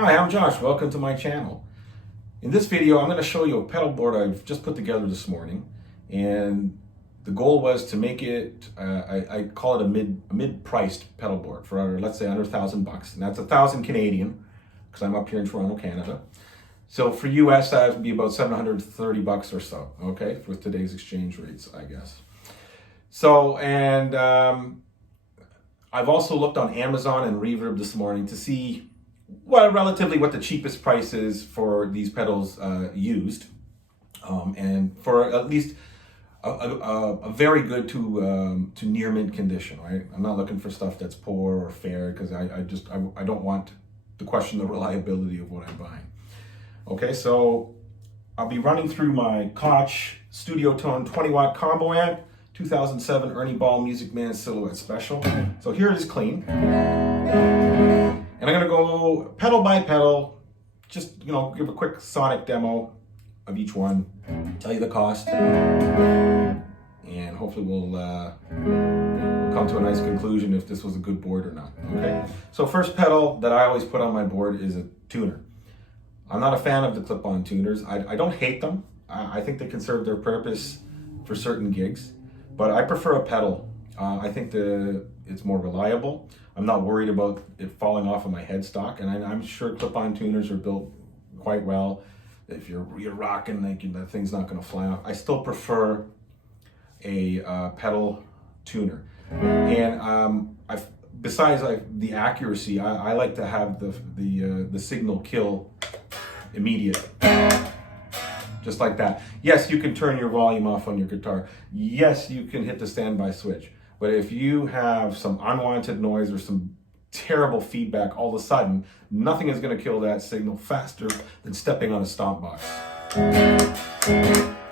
Hi, I'm Josh. Welcome to my channel. In this video, I'm going to show you a pedal board I've just put together this morning, and the goal was to make it, I call it a mid-priced pedal board for, let's say, under $1,000, and that's 1,000 Canadian, because I'm up here in Toronto, Canada. So for US, that would be about $730 or so, okay, with today's exchange rates, I guess. So, and I've also looked on Amazon and Reverb this morning to see what the cheapest price is for these pedals used, and for at least a very good to near mint condition, right? I'm not looking for stuff that's poor or fair, because I don't want to question the reliability of what I'm buying. Okay, so I'll be running through my Koch Studio Tone 20-watt combo amp, 2007 Ernie Ball Music Man Silhouette Special. So here it is clean. And I'm gonna go pedal by pedal, just, give a quick sonic demo of each one, tell you the cost, and hopefully we'll come to a nice conclusion if this was a good board or not, okay? So first pedal that I always put on my board is a tuner. I'm not a fan of the clip-on tuners. I don't hate them. I think they can serve their purpose for certain gigs, but I prefer a pedal. I think it's more reliable. I'm not worried about it falling off of my headstock, and I'm sure clip-on tuners are built quite well. If you're rocking, that thing's not going to fly off. I still prefer a pedal tuner, and besides the accuracy, I like to have the signal kill immediate, just like that. Yes, you can turn your volume off on your guitar. Yes, you can hit the standby switch. But if you have some unwanted noise or some terrible feedback, all of a sudden, nothing is going to kill that signal faster than stepping on a stomp box.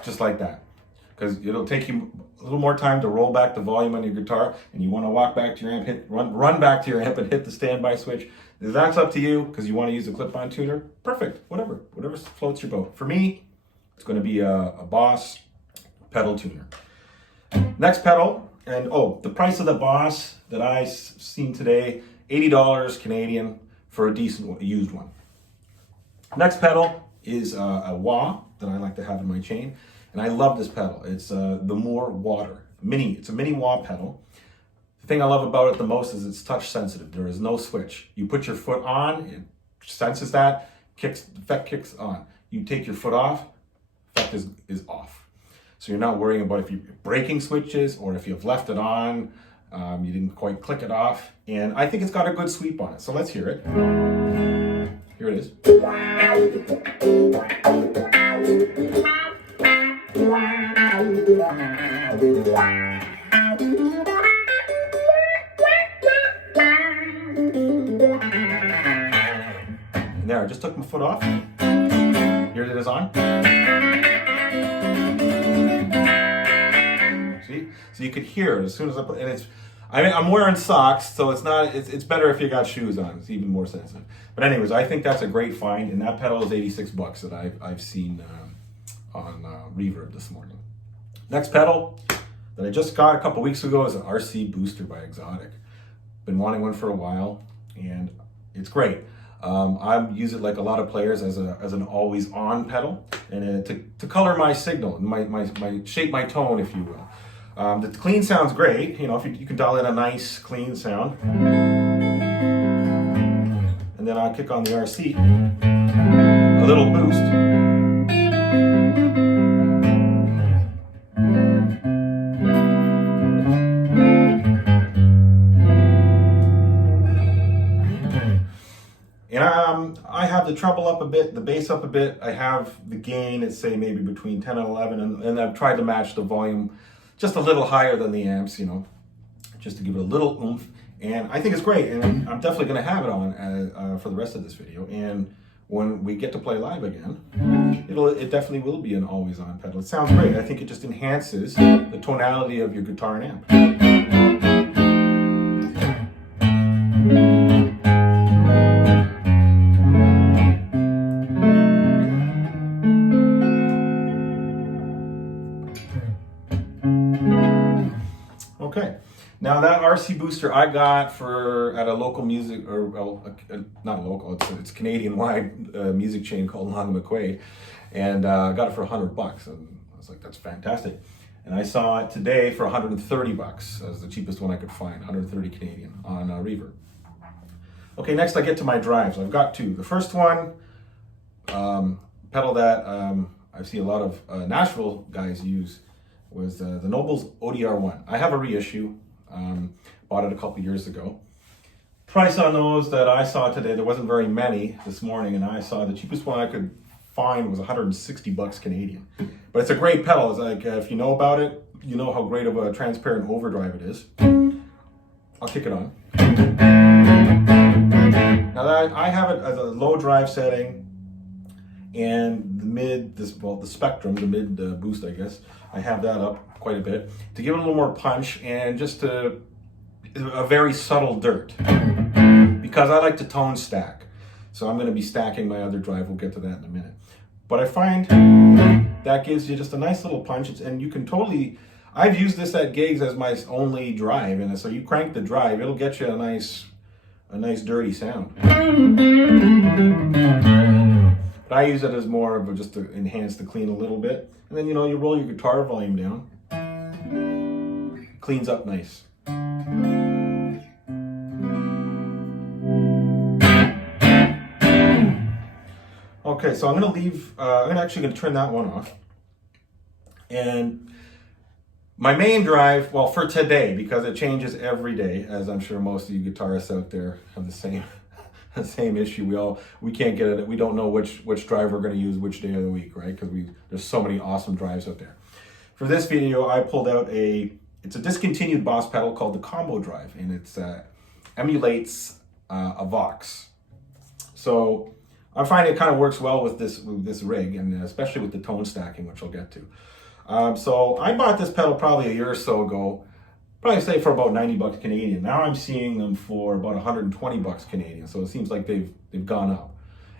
Just like that. Because it'll take you a little more time to roll back the volume on your guitar, and you want to walk back to your amp, run back to your amp and hit the standby switch. If that's up to you, because you want to use a clip-on tuner, perfect, whatever floats your boat. For me, it's going to be a Boss pedal tuner. Next pedal. And the price of the Boss that I seen today, $80 Canadian for a decent used one. Next pedal is a wah that I like to have in my chain, and I love this pedal. It's the Mooer Wahter mini. It's a mini wah pedal. The thing I love about it the most is it's touch sensitive. There is no switch. You put your foot on, it senses that, effect kicks on. You take your foot off, effect is off. So you're not worrying about if you're breaking switches or if you've left it on, you didn't quite click it off. And I think it's got a good sweep on it. So let's hear it. Here it is. And there, I just took my foot off. Here it is on. So you could hear it as soon as I put, and I'm wearing socks, so it's better if you got shoes on. It's even more sensitive. But anyways, I think that's a great find, and that pedal is $86 that I've seen on Reverb this morning. Next pedal that I just got a couple weeks ago is an RC Booster by Xotic. Been wanting one for a while, and it's great. I use it like a lot of players as an always on pedal, and to color my signal, my shape my tone, if you will. The clean sound's great, if you can dial in a nice clean sound. And then I'll kick on the RC, a little boost. And I have the treble up a bit, the bass up a bit. I have the gain at, say, maybe between 10 and 11, and I've tried to match the volume just a little higher than the amps, just to give it a little oomph. And I think it's great, and I'm definitely going to have it on for the rest of this video. And when we get to play live again, it definitely will be an always-on pedal. It sounds great. I think it just enhances the tonality of your guitar and amp. Okay, now that RC Booster I got at a local music, or well, not local, it's Canadian-wide music chain called Long McQuaid, and I got it for $100, and I was like, that's fantastic. And I saw it today for $130 as the cheapest one I could find, 130 Canadian on Reverb. Okay, next I get to my drives. I've got two. The first one, pedal that I see a lot of Nashville guys use, was the Nobels ODR-1. I have a reissue, bought it a couple years ago. Price on those that I saw today, there wasn't very many this morning, and I saw the cheapest one I could find was $160 Canadian. But it's a great pedal. It's like, if you know about it, you know how great of a transparent overdrive it is. I'll kick it on. Now I have it as a low drive setting, and the spectrum, the mid boost, I guess, I have that up quite a bit to give it a little more punch and just a very subtle dirt, because I like to tone stack. So I'm going to be stacking my other drive. We'll get to that in a minute. But I find that gives you just a nice little punch, and you can totally, I've used this at gigs as my only drive, and so you crank the drive, it'll get you a nice dirty sound. But I use it as more of just to enhance the clean a little bit. And then, you know, you roll your guitar volume down. Cleans up nice. Okay, so I'm actually going to turn that one off. And my main drive, well, for today, because it changes every day, as I'm sure most of you guitarists out there have the same issue. We can't get it. We don't know which drive we're going to use which day of the week, right? Because there's so many awesome drives out there. For this video, I pulled out it's a discontinued Boss pedal called the Combo Drive, and it emulates a Vox. So I find it kind of works well with this rig, and especially with the tone stacking, which I'll get to. So I bought this pedal probably a year or so ago, probably say for about $90 Canadian. Now I'm seeing them for about $120 Canadian. So it seems like they've gone up,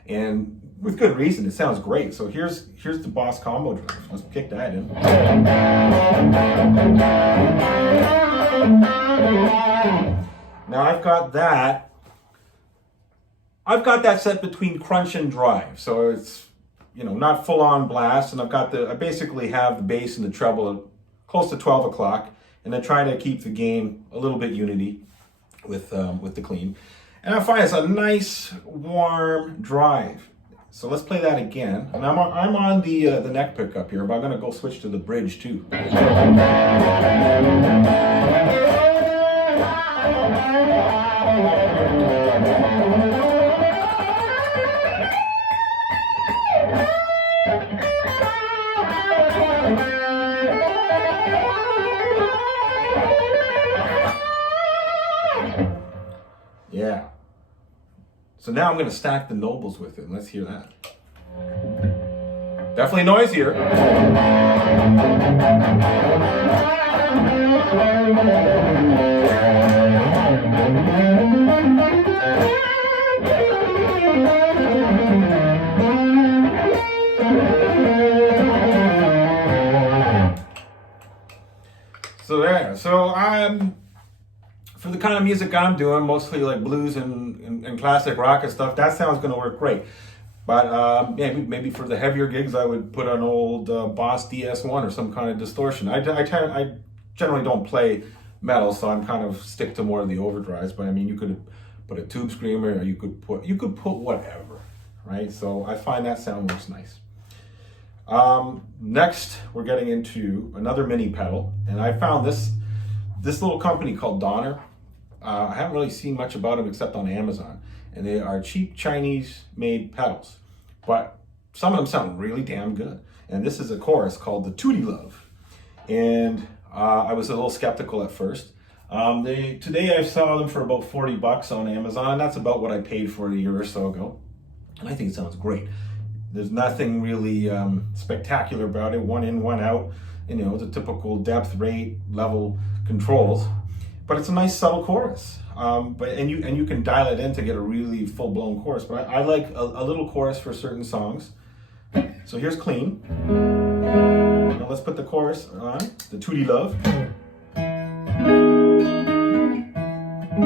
and with good reason. It sounds great. So here's the Boss Combo Drive. Let's kick that in. Now I've got that set between crunch and drive. So it's, you know, not full on blast, and I basically have the bass and the treble at close to 12 o'clock, and then try to keep the gain a little bit unity with the clean. And I find it's a nice warm drive. So let's play that again. And I'm on the neck pickup here, but I'm gonna go switch to the bridge too. Yeah. So now I'm going to stack the Nobels with it. Let's hear that. Definitely noisier. So there. So for the kind of music I'm doing, mostly like blues and classic rock and stuff, that sound's going to work great. But maybe for the heavier gigs, I would put an old Boss DS1 or some kind of distortion. I generally don't play metal, so I'm kind of stick to more of the overdrives. But I mean, you could put a tube screamer, or you could put whatever, right? So I find that sound works nice. Next, we're getting into another mini pedal, and I found this little company called Donner. I haven't really seen much about them except on Amazon, and they are cheap Chinese-made pedals, but some of them sound really damn good. And this is a chorus called the Tutti Love, and I was a little skeptical at first. Today I saw them for about $40 on Amazon, and that's about what I paid for it a year or so ago, and I think it sounds great. There's nothing really spectacular about it. One in, one out. You know, the typical depth, rate, level controls. But it's a nice subtle chorus. And you can dial it in to get a really full-blown chorus. But I like a little chorus for certain songs. So here's clean. Now let's put the chorus on, the Tutti Love. I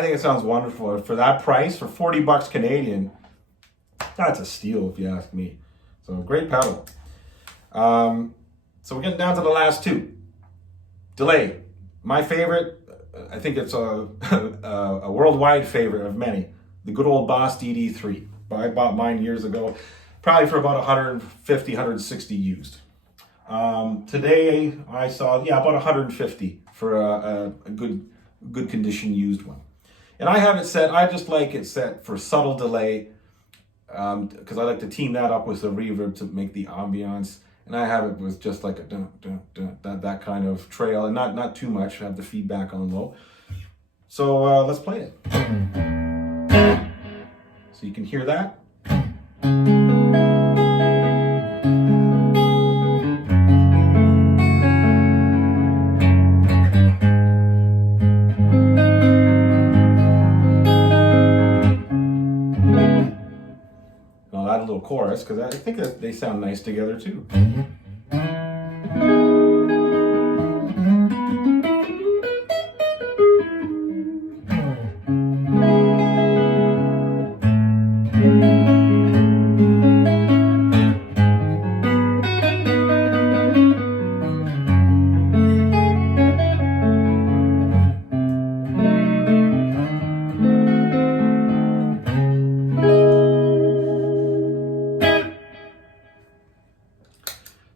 think it sounds wonderful. For that price, for 40 bucks Canadian, that's a steal if you ask me. So great pedal. So we're getting down to the last two. Delay. My favorite, I think it's a worldwide favorite of many. The good old Boss DD3. I bought mine years ago, probably for about 150, 160 used. Today I saw, about 150 for a good condition used one. And I have it set, I just like it set for subtle delay, because I like to team that up with the reverb to make the ambiance. And I have it with just like a dun, dun, dun, that kind of trail, and not too much. I have the feedback on low. So let's play it. So you can hear that. A little chorus, because I think that they sound nice together too.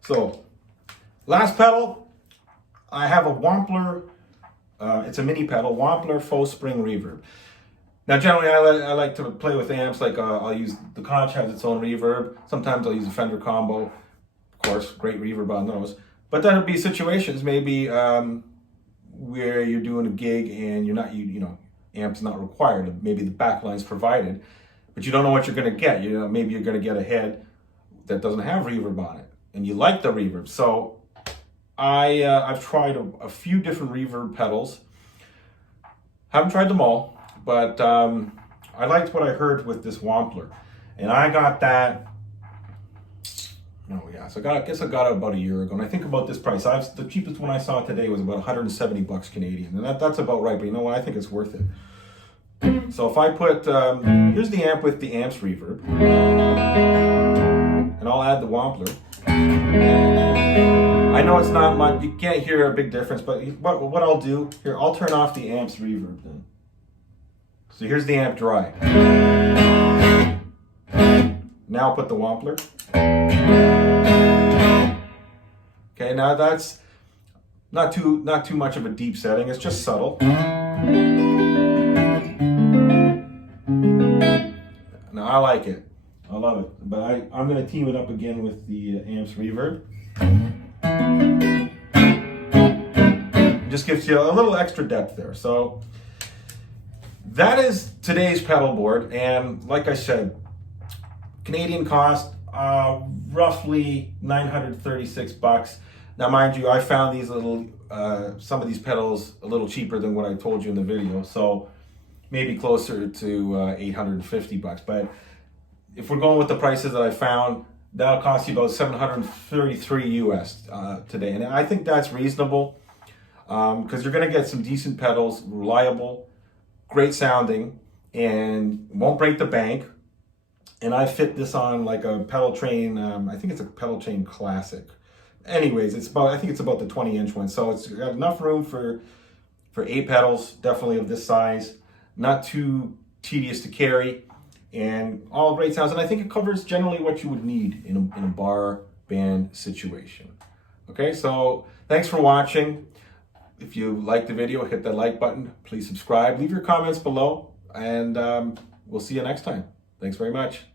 So, last pedal, I have a Wampler, it's a mini pedal, Wampler Fauxspringreverb. Now generally I like to play with amps, like I'll use, the conch has its own reverb, sometimes I'll use a Fender combo, of course, great reverb on those. But there would be situations maybe where you're doing a gig and you're not, amp's not required, maybe the backline's provided, but you don't know what you're going to get. Maybe you're going to get a head that doesn't have reverb on it, and you like the reverb. So I've tried a few different reverb pedals. Haven't tried them all, but I liked what I heard with this Wampler, and I got that. So I guess I got it about a year ago. And I think about this price, the cheapest one I saw today was about 170 bucks Canadian, and that's about right. But you know what? I think it's worth it. So if I put, here's the amp with the amps reverb, and I'll add the Wampler. I know it's not much, you can't hear a big difference, but what I'll do, here, I'll turn off the amps reverb then. So here's the amp dry. Now I'll put the Wampler. Okay, now that's not too much of a deep setting, it's just subtle. Now I like it. I love it, but I'm going to team it up again with the amps reverb. It just gives you a little extra depth there. So that is today's pedal board, and like I said, Canadian cost roughly 936 bucks. Now mind you, I found these little some of these pedals a little cheaper than what I told you in the video, so maybe closer to 850 bucks. But if we're going with the prices that I found, that'll cost you about 733 US today. And I think that's reasonable, because you're gonna get some decent pedals, reliable, great sounding, and won't break the bank. And I fit this on like a pedal train, I think it's a pedal train classic. Anyways, I think it's about the 20-inch one. So it's got enough room for 8 pedals, definitely of this size, not too tedious to carry, and all great sounds. And I think it covers generally what you would need in a bar band situation. Okay, so thanks for watching. If you liked the video, hit that like button. Please subscribe. Leave your comments below, and we'll see you next time. Thanks very much.